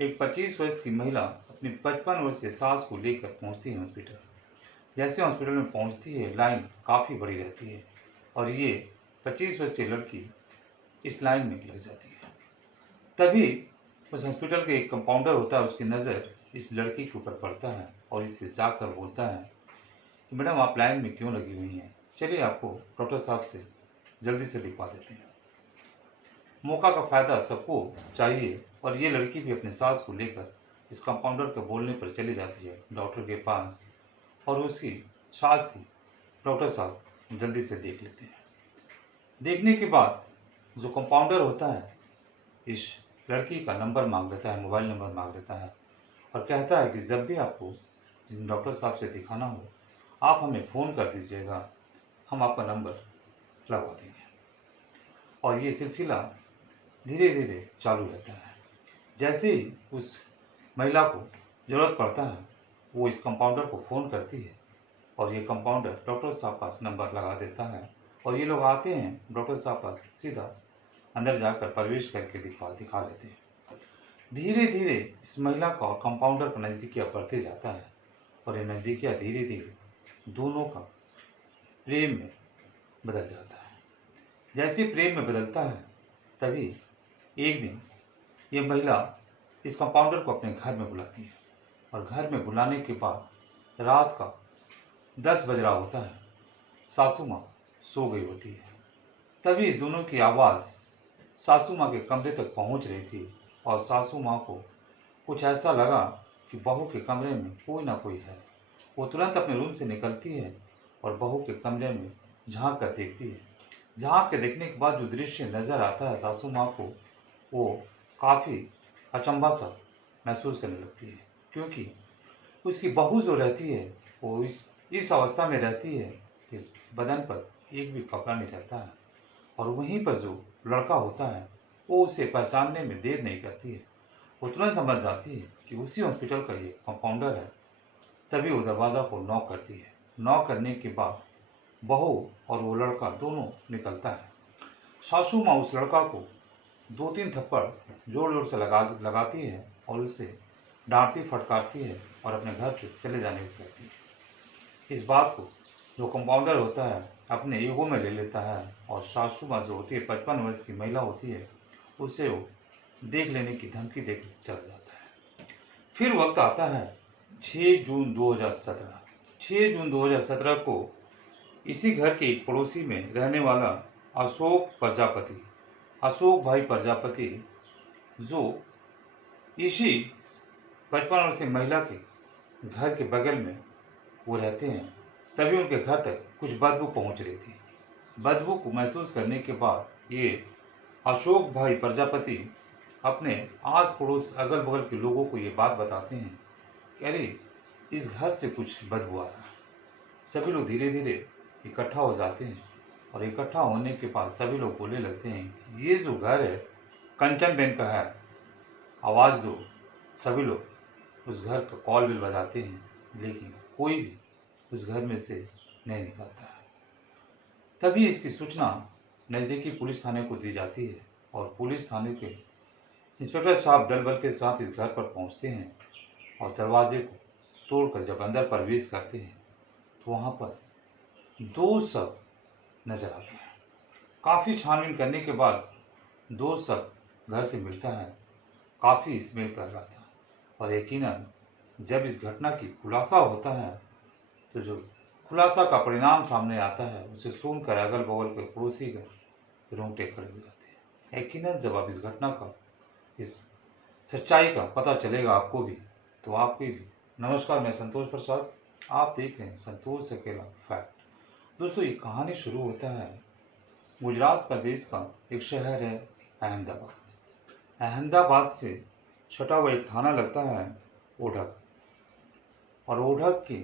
एक 25 वर्ष की महिला अपनी 55 वर्षीय सास को लेकर पहुंचती है हॉस्पिटल। जैसे हॉस्पिटल में पहुंचती है, लाइन काफ़ी बड़ी रहती है और ये 25 वर्षीय लड़की इस लाइन में लग जाती है। तभी उस हॉस्पिटल के एक कंपाउंडर होता है, उसकी नज़र इस लड़की के ऊपर पड़ता है और इससे जाकर बोलता है कि मैडम आप लाइन में क्यों लगी हुई हैं, चलिए आपको डॉक्टर साहब से जल्दी से दिखवा देते हैं। मौका का फ़ायदा सबको चाहिए और ये लड़की भी अपने सास को लेकर इस कंपाउंडर के बोलने पर चली जाती है डॉक्टर के पास और उसकी सास की डॉक्टर साहब जल्दी से देख लेते हैं। देखने के बाद जो कंपाउंडर होता है इस लड़की का नंबर मांग लेता है, मोबाइल नंबर मांग लेता है और कहता है कि जब भी आपको डॉक्टर साहब से दिखाना हो आप हमें फ़ोन कर दीजिएगा, हम आपका नंबर लगवा देंगे। और ये सिलसिला धीरे धीरे चालू रहता है। जैसे ही उस महिला को ज़रूरत पड़ता है वो इस कंपाउंडर को फ़ोन करती है और ये कंपाउंडर डॉक्टर साहब पास नंबर लगा देता है और ये लोग आते हैं डॉक्टर साहब पास, सीधा अंदर जाकर प्रवेश करके दिखा लेते हैं। धीरे धीरे इस महिला का और कंपाउंडर का नज़दीकियाँ बढ़ते जाता है और ये नज़दीकियाँ धीरे धीरे दोनों का प्रेम में बदल जाता है। जैसे प्रेम में बदलता है तभी एक दिन ये महिला इस कंपाउंडर को अपने घर में बुलाती है और घर में बुलाने के बाद रात का 10 बज रहा होता है, सासू माँ सो गई होती है। तभी इस दोनों की आवाज़ सासू माँ के कमरे तक पहुँच रही थी और सासू माँ को कुछ ऐसा लगा कि बहू के कमरे में कोई ना कोई है। वो तुरंत अपने रूम से निकलती है और बहू के कमरे में झांक कर देखती है। झांक के देखने के बाद जो दृश्य नज़र आता है सासू माँ को, वो काफ़ी अचंभा सा महसूस करने लगती है, क्योंकि उसकी बहू जो रहती है वो इस अवस्था में रहती है कि बदन पर एक भी कपड़ा नहीं रहता है और वहीं पर जो लड़का होता है वो उसे पहचानने में देर नहीं करती है। वो तुरंत समझ जाती है कि उसी हॉस्पिटल का ये कंपाउंडर है। तभी वो दरवाज़ा को नॉक करती है। नॉक करने के बाद बहू और वो लड़का दोनों निकलता है। सासू माँ उस लड़का को 2-3 थप्पड़ जोर जोर से लगाती है और उसे डांटती फटकारती है और अपने घर से चले जाने को कहती है। इस बात को जो कंपाउंडर होता है अपने ईगो में ले लेता है और सासू माँ जो होती है 55 वर्ष की महिला होती है, उसे वो देख लेने की धमकी देकर चल जाता है। फिर वक्त आता है 6 जून 2017। 6 जून 2017 को इसी घर के एक पड़ोसी में रहने वाला अशोक भाई प्रजापति, जो इसी 55 वर्षीय महिला के घर के बगल में वो रहते हैं, तभी उनके घर तक कुछ बदबू पहुंच रही थी। बदबू को महसूस करने के बाद ये अशोक भाई प्रजापति अपने आस पड़ोस अगल बगल के लोगों को ये बात बताते हैं कि अरे इस घर से कुछ बदबू आ रहा है। सभी लोग धीरे धीरे इकट्ठा हो जाते हैं और इकट्ठा होने के बाद सभी लोग बोलने लगते हैं ये जो घर है कंचन बेन का है, आवाज़ दो। सभी लोग उस घर का कॉल बिल बजाते हैं लेकिन कोई भी उस घर में से नहीं निकलता है। तभी इसकी सूचना नज़दीकी पुलिस थाने को दी जाती है और पुलिस थाने के इंस्पेक्टर साहब दल बल के साथ इस घर पर पहुंचते हैं और दरवाजे को तोड़कर जब अंदर प्रवेश करते हैं तो वहाँ पर 2 शव नजर आता है। काफ़ी छानबीन करने के बाद 2 शव घर से मिलता है। काफ़ी स्मेल कर रहा था और यकीनन जब इस घटना की खुलासा होता है तो जो खुलासा का परिणाम सामने आता है उसे सुनकर अगल बगल के पड़ोसी के रोंगटे खड़े हो जाते हैं। यकीनन जब आप इस घटना का, इस सच्चाई का पता चलेगा आपको भी, तो आपकी भी। नमस्कार, मैं संतोष प्रसाद, आप देख रहे हैं संतोष अकेला फैक्ट। दोस्तों, ये कहानी शुरू होता है गुजरात प्रदेश का एक शहर है अहमदाबाद। अहमदाबाद से सटा हुआ एक थाना लगता है ओढ़क और ओढ़क के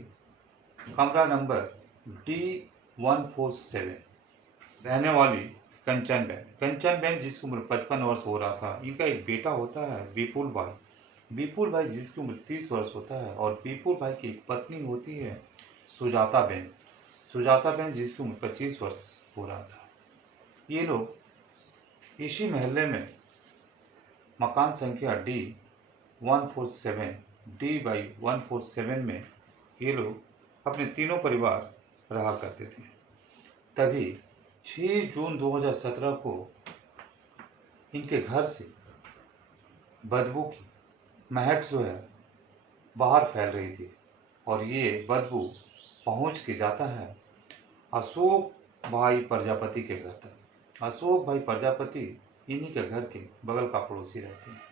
कमरा नंबर D147 रहने वाली कंचन बेन जिसकी उम्र 55 वर्ष हो रहा था। इनका एक बेटा होता है विपुल भाई जिसकी उम्र 30 वर्ष होता है और विपुल भाई की एक पत्नी होती है सुजाता बेन जिसकी उम्र 25 वर्ष हो रहा था। ये लोग इसी मोहल्ले में मकान संख्या 147 में ये लोग अपने तीनों परिवार रहा करते थे। तभी 6 जून 2017 को इनके घर से बदबू की महक जो है बाहर फैल रही थी और ये बदबू पहुंच के जाता है अशोक भाई प्रजापति के घर तक। अशोक भाई प्रजापति इन्हीं के घर के बगल का पड़ोसी रहते हैं।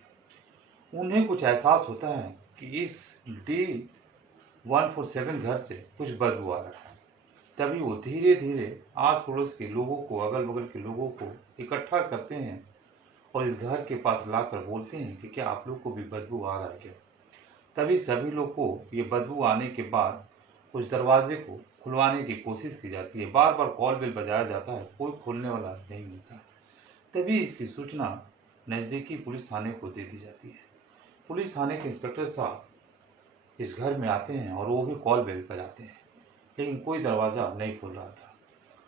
उन्हें कुछ एहसास होता है कि इस D147 घर से कुछ बदबू आ रहा है। तभी वो धीरे धीरे आस पड़ोस के लोगों को, अगल बगल के लोगों को इकट्ठा करते हैं और इस घर के पास लाकर बोलते हैं कि क्या आप लोग को भी बदबू आ रहा है क्या। तभी सभी लोग को ये बदबू आने के बाद उस दरवाजे को खुलवाने की कोशिश की जाती है। बार बार कॉल बेल बजाया जाता है, कोई खोलने वाला नहीं मिलता। तभी इसकी सूचना नज़दीकी पुलिस थाने को दे दी जाती है। पुलिस थाने के इंस्पेक्टर साहब इस घर में आते हैं और वो भी कॉल बेल बजाते हैं, लेकिन कोई दरवाज़ा नहीं खुल रहा था।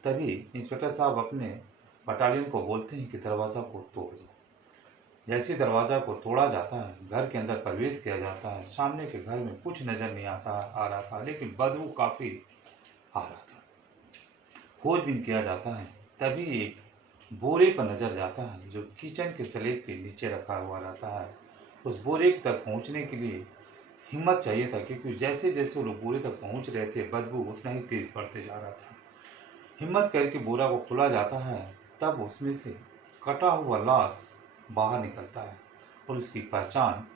तभी इंस्पेक्टर साहब अपने बटालियन को बोलते हैं कि दरवाज़ा को तोड़ दो। जैसे दरवाज़ा को तोड़ा जाता है, घर के अंदर प्रवेश किया जाता है। सामने के घर में कुछ नज़र नहीं आ रहा था, लेकिन बदबू काफ़ी आ रहा था। खोजबीन किया जाता है। तभी एक बोरे पर नजर जाता है जो किचन के स्लैब के नीचे रखा हुआ रहता है। उस बोरे तक पहुंचने के लिए हिम्मत चाहिए था, क्योंकि जैसे जैसे वो लोग बोरे तक पहुंच रहे थे बदबू उतना ही तेज बढ़ते जा रहा था। हिम्मत करके बोरा को खोला जाता है, तब उसमें से कटा हुआ लाश बाहर निकलता है और उसकी पहचान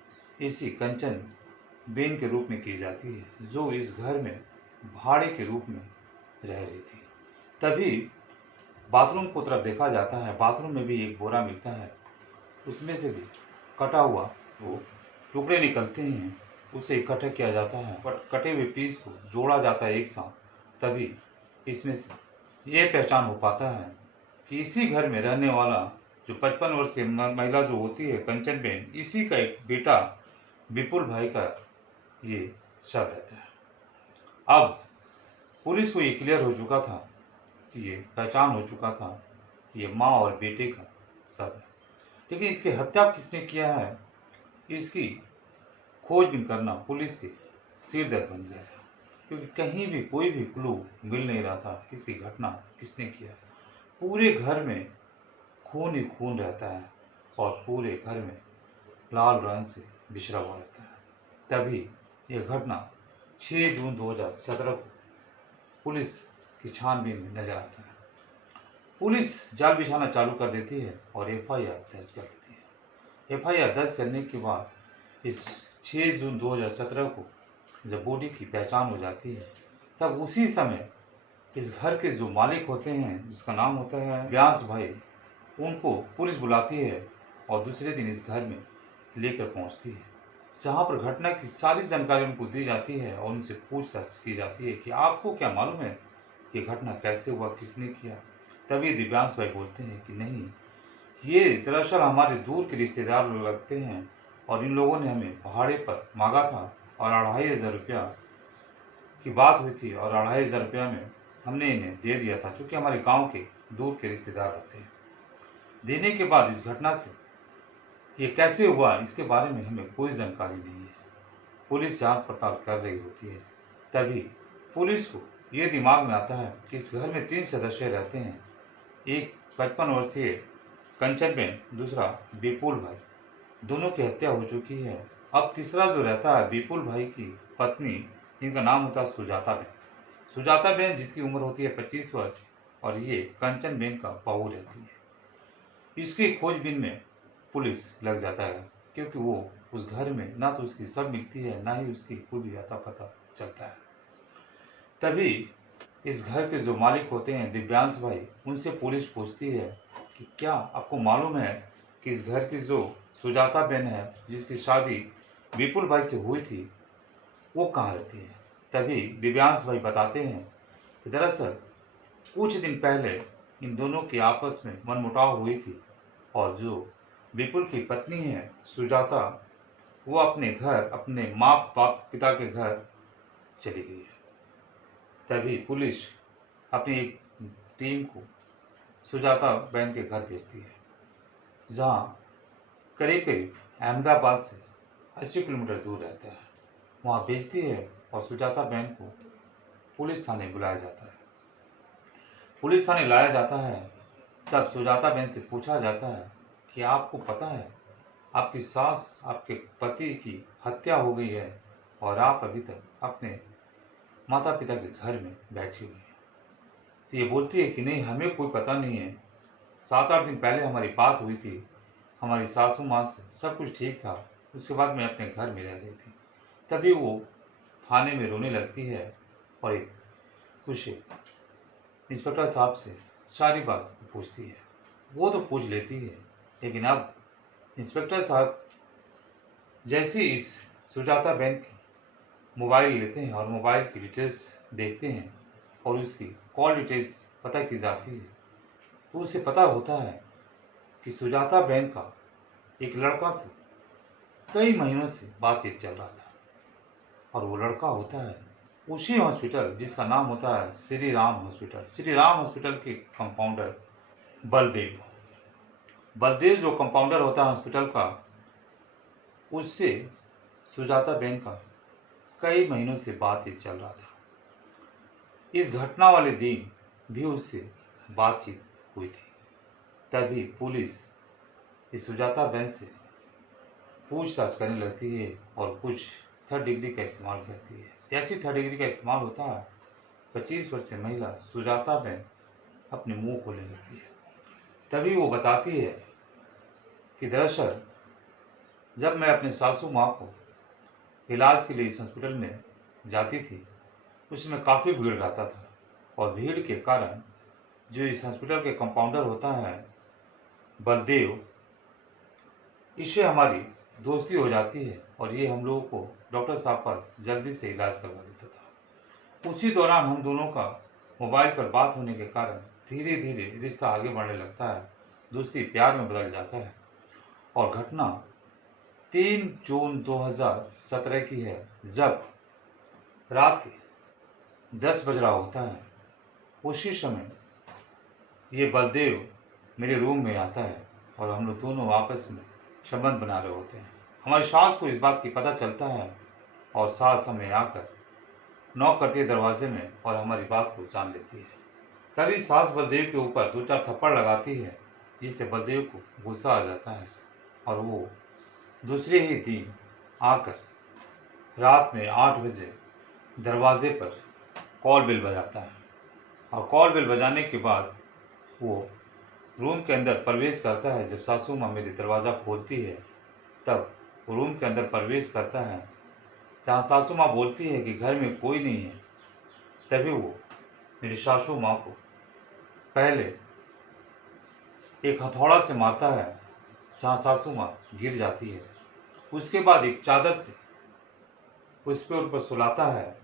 इसी कंचन बेन के रूप में की जाती है, जो इस घर में भाड़े के रूप में रह रही थी। तभी बाथरूम को तरफ देखा जाता है। बाथरूम में भी एक बोरा मिलता है, उसमें से भी कटा हुआ वो टुकड़े निकलते हैं। उसे इकट्ठा किया जाता है और कटे हुए पीस को जोड़ा जाता है एक साथ। तभी इसमें से ये पहचान हो पाता है कि इसी घर में रहने वाला जो 55 वर्षीय महिला जो होती है कंचन बेन, इसी का एक बेटा विपुल भाई का ये शव रहता है। अब पुलिस को ये क्लियर हो चुका था कि ये पहचान हो चुका था कि ये माँ और बेटे का शव है, लेकिन इसकी हत्या किसने किया है, इसकी खोजबीन करना पुलिस के सिर दर्द बन गया था, क्योंकि कहीं भी कोई भी क्लू मिल नहीं रहा था किसकी घटना किसने किया। पूरे घर में खून ही खून रहता है और पूरे घर में लाल रंग से बिछड़ा हुआ रहता है। तभी यह घटना 6 जून 2017 को पुलिस की छानबीन में नजर आता है। पुलिस जाल बिछाना चालू कर देती है और FIR दर्ज कर देती है। FIR दर्ज करने के बाद इस 6 जून 2017 को जब बॉडी की पहचान हो जाती है, तब उसी समय इस घर के जो मालिक होते हैं, जिसका नाम होता है व्यास भाई, उनको पुलिस बुलाती है और दूसरे दिन इस घर में लेकर पहुंचती है, जहाँ पर घटना की सारी जानकारी उनको दी जाती है और उनसे पूछताछ की जाती है कि आपको क्या मालूम है कि घटना कैसे हुआ, किसने किया। तभी दिव्यांश भाई बोलते हैं कि नहीं, ये दरअसल हमारे दूर के रिश्तेदार लोग लगते हैं और इन लोगों ने हमें भाड़े पर मांगा था और 2500 रुपया की बात हुई थी और 2500 रुपया में हमने इन्हें दे दिया था, क्योंकि हमारे गांव के दूर के रिश्तेदार रहते हैं। देने के बाद इस घटना से ये कैसे हुआ, इसके बारे में हमें कोई जानकारी नहीं है। पुलिस जांच पड़ताल कर रही होती है। तभी पुलिस को ये दिमाग में आता है कि इस घर में 3 सदस्य रहते हैं, एक 55 वर्षीय कंचनबेन, दूसरा विपुल भाई, दोनों की हत्या हो चुकी है। अब तीसरा जो रहता है विपुल भाई की पत्नी, जिनका नाम होता है सुजाता बेन। सुजाता बेन जिसकी उम्र होती है 25 वर्ष और ये कंचन बेन का बहू रहती है। इसकी खोजबीन में पुलिस लग जाता है, क्योंकि वो उस घर में ना तो उसकी शव मिलती है, ना ही उसकी कोई भी अता पता चलता है। तभी इस घर के जो मालिक होते हैं दिव्यांश भाई, उनसे पुलिस पूछती है कि क्या आपको मालूम है कि इस घर की जो सुजाता बेन है, जिसकी शादी विपुल भाई से हुई थी, वो कहाँ रहती है। तभी दिव्यांश भाई बताते हैं कि दरअसल कुछ दिन पहले इन दोनों की आपस में मनमुटाव हुई थी और जो विपुल की पत्नी है सुजाता, वो अपने घर, अपने माँ बाप पिता के घर चली गई है। तभी पुलिस अपनी एक टीम को सुजाता बहन के घर भेजती है, जहाँ करीब करीब अहमदाबाद से 80 किलोमीटर दूर रहता है। वहाँ भेजती है और सुजाता बहन को पुलिस थाने बुलाया जाता है। पुलिस थाने लाया जाता है, तब सुजाता बहन से पूछा जाता है कि आपको पता है आपकी सास आपके पति की हत्या हो गई है और आप अभी तक अपने माता पिता के घर में बैठी हुई है। तो ये बोलती है कि नहीं, हमें कोई पता नहीं है, 7-8 दिन पहले हमारी बात हुई थी, हमारी सासू माँ से सब कुछ ठीक था, उसके बाद मैं अपने घर में रह गई थी। तभी वो थाने में रोने लगती है और एक कुछ इंस्पेक्टर साहब से सारी बात पूछती है। वो तो पूछ लेती है, लेकिन अब इंस्पेक्टर साहब जैसे इस सुजाता बहन की मोबाइल लेते हैं और मोबाइल की डिटेल्स देखते हैं और उसकी कॉल डिटेल्स पता की जाती है, तो उसे पता होता है कि सुजाता बहन का एक लड़का से कई महीनों से बातचीत चल रहा था और वो लड़का होता है उसी हॉस्पिटल जिसका नाम होता है श्री राम हॉस्पिटल। श्री राम हॉस्पिटल के कंपाउंडर बलदेव। बलदेव जो कंपाउंडर होता है हॉस्पिटल का, उससे सुजाता बहन का कई महीनों से बातचीत चल रहा था। इस घटना वाले दिन भी उससे बातचीत हुई थी। तभी पुलिस इस सुजाता बहन से पूछताछ करने लगती है और कुछ थर्ड डिग्री का इस्तेमाल करती है। जैसी थर्ड डिग्री का इस्तेमाल होता है, 25 वर्षीय महिला सुजाता बहन अपने मुंह खोलने लगती है। तभी वो बताती है कि दरअसल जब मैं अपने सासू माँ को इलाज के लिए इस हॉस्पिटल में जाती थी, उसमें काफ़ी भीड़ रहता था और भीड़ के कारण जो इस हॉस्पिटल के कंपाउंडर होता है बलदेव, इससे हमारी दोस्ती हो जाती है और ये हम लोगों को डॉक्टर साहब पास जल्दी से इलाज करवा देता था। उसी दौरान हम दोनों का मोबाइल पर बात होने के कारण धीरे धीरे रिश्ता आगे बढ़ने लगता है, दोस्ती प्यार में बदल जाता है और घटना 3 जून 2017 की है, जब रात के 10 बज रहा होता है। उसी समय ये बलदेव मेरे रूम में आता है और हम लोग दोनों आपस में संबंध बना रहे होते हैं। हमारी सास को इस बात की पता चलता है और सास हमें आकर नॉक करती है दरवाजे में और हमारी बात को जान लेती है। तभी सास बलदेव के ऊपर 2-4 थप्पड़ लगाती है, जिससे बलदेव को गुस्सा आ जाता है और वो दूसरे ही दिन आकर रात में 8 बजे दरवाजे पर कॉल बेल बजाता है और कॉल बेल बजाने के बाद वो रूम के अंदर प्रवेश करता है। जब सासू माँ मेरी दरवाज़ा खोलती है, तब वो रूम के अंदर प्रवेश करता है जहाँ सासू माँ बोलती है कि घर में कोई नहीं है। तभी वो मेरी सासू माँ को पहले एक हथौड़ा से मारता है जहाँ सासू माँ गिर जाती है। उसके बाद एक चादर से उस पर ऊपर सुलाता है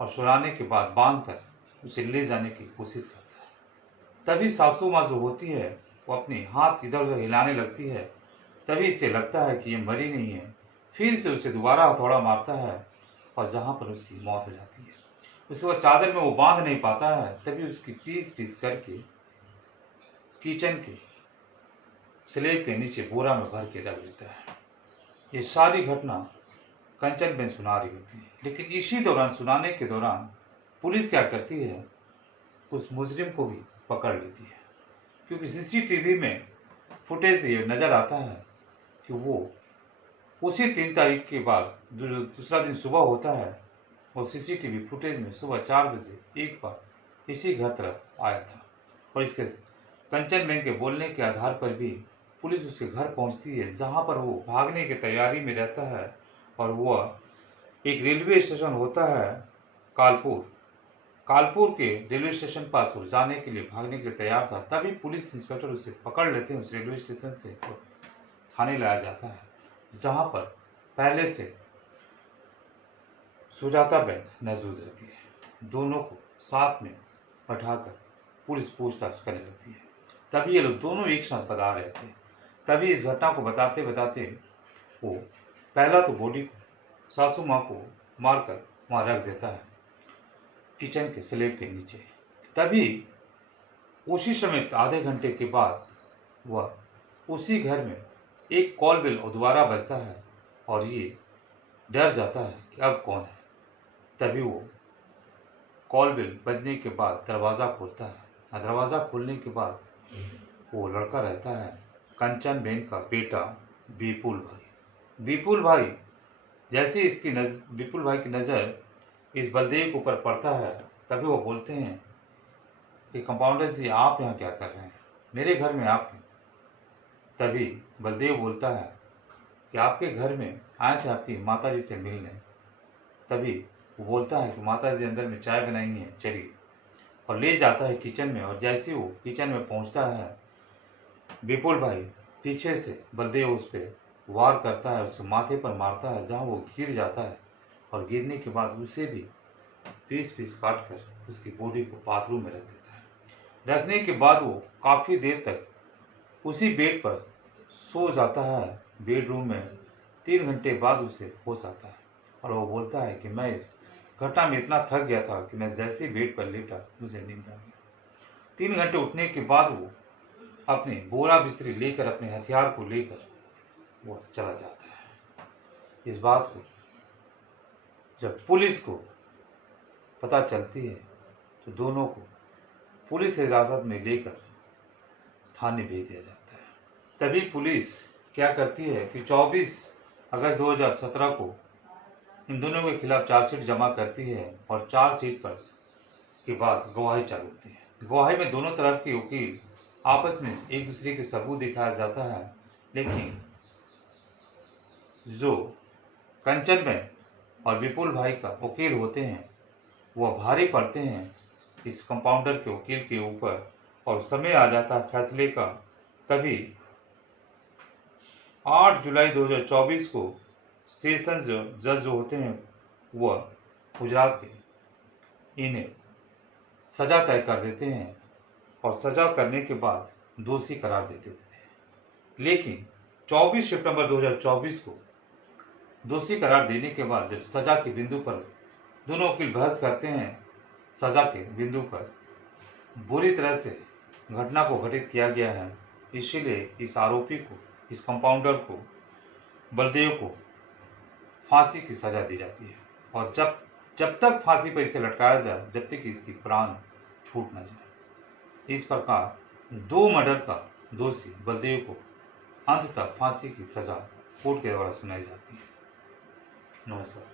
और सुलाने के बाद बांधकर उसे ले जाने की कोशिश करता है। तभी सासू माँ जो होती है वो अपने हाथ इधर उधर हिलाने लगती है। तभी इसे लगता है कि ये मरी नहीं है। फिर से उसे दोबारा हथौड़ा मारता है और जहाँ पर उसकी मौत हो जाती है। उसके बाद चादर में वो बांध नहीं पाता है, तभी उसकी पीस पीस करके किचन के स्लेब के नीचे बोरा में भर के रख देता है। ये सारी घटना कंचन बेन सुना रही होती है, लेकिन इसी दौरान सुनाने के दौरान पुलिस क्या करती है, उस मुजरिम को भी पकड़ लेती है। क्योंकि सीसीटीवी में फुटेज ये नज़र आता है कि वो उसी 3 तारीख के बाद दूसरा दिन सुबह होता है और सीसीटीवी फुटेज में सुबह 4 बजे एक बार इसी घर तरफ आया था और इसके कंचन बेन के बोलने के आधार पर भी पुलिस उसके घर पहुंचती है, जहां पर वो भागने की तैयारी में रहता है और वह एक रेलवे स्टेशन होता है कालपुर के रेलवे स्टेशन पास वो जाने के लिए भागने के लिए तैयार था। तभी पुलिस इंस्पेक्टर उसे पकड़ लेते हैं उस रेलवे स्टेशन से और थाने लाया जाता है, जहां पर पहले से सुजाता बहन मौजूद रहती है। दोनों को साथ में बैठाकर पुलिस पूछताछ करने लगती है। तभी ये लोग दोनों एक साथ बता रहे थे। तभी इस घटना को बताते बताते वो पहला तो बॉडी को सासू माँ को मारकर वहाँ रख देता है किचन के स्लेब के नीचे। तभी उसी समय आधे घंटे के बाद वह उसी घर में एक कॉल बेल दोबारा बजता है और ये डर जाता है कि अब कौन है। तभी वो कॉल बेल बजने के बाद दरवाज़ा खोलता है और दरवाज़ा खोलने के बाद वो लड़का रहता है कंचन बेन का बेटा विपुल भाई। विपुल भाई जैसे विपुल भाई की नज़र इस बलदेव के ऊपर पड़ता है, तभी वो बोलते हैं कि कंपाउंडर जी, आप यहाँ क्या कर रहे हैं, मेरे घर में आप हैं। तभी बलदेव बोलता है कि आपके घर में आए थे आपकी माता जी से मिलने। तभी वो बोलता है कि माता जी अंदर में चाय बनाई है, चलिए, और ले जाता है किचन में। और जैसे वो किचन में पहुंचता है, विपुल भाई पीछे से बलदेव उस पर वार करता है, उसके माथे पर मारता है, जहाँ वो गिर जाता है। और गिरने के बाद उसे भी पीस पीस काट कर उसकी बॉडी को बाथरूम में रख देता है। रखने के बाद वो काफ़ी देर तक उसी बेड पर सो जाता है बेडरूम में। 3 घंटे बाद उसे होश आता है और वो बोलता है कि मैं इस घटना में इतना थक गया था कि मैं जैसे ही बेड पर लेटा मुझे नींद आ गई। 3 घंटे उठने के बाद वो अपने बोरा बिस्तरी लेकर, अपने हथियार को लेकर वो चला जाता है। इस बात को जब पुलिस को पता चलती है तो दोनों को पुलिस हिरासत में लेकर थाने भेज दिया जाता है। तभी पुलिस क्या करती है कि 24 अगस्त 2017 को इन दोनों के खिलाफ चार्जशीट जमा करती है और चार्जशीट पर के बाद गवाही चालू होती है। गवाही में दोनों तरफ के वकील आपस में एक दूसरे के सबूत दिखाया जाता है, लेकिन जो कंचन बेन और विपुल भाई का वकील होते हैं वह भारी पड़ते हैं इस कंपाउंडर के वकील के ऊपर, और समय आ जाता है फैसले का। तभी 8 जुलाई 2024 को सेशन जज जो होते हैं वह गुजरात के इन्हें सजा तय कर देते हैं और सजा करने के बाद दोषी करार दे देते हैं। लेकिन 24 सितंबर 2024 को दोषी करार देने के बाद जब सजा के बिंदु पर दोनों वकील बहस करते हैं, सजा के बिंदु पर बुरी तरह से घटना को घटित किया गया है, इसीलिए इस आरोपी को, इस कंपाउंडर को, बलदेव को फांसी की सजा दी जाती है। और जब तक फांसी पर इसे लटकाया जाए, जब तक इसकी प्राण छूट न जाए। इस प्रकार 2 मर्डर का दोषी बलदेव को अंत तक फांसी की सजा कोर्ट के द्वारा सुनाई जाती है। नमस्कार।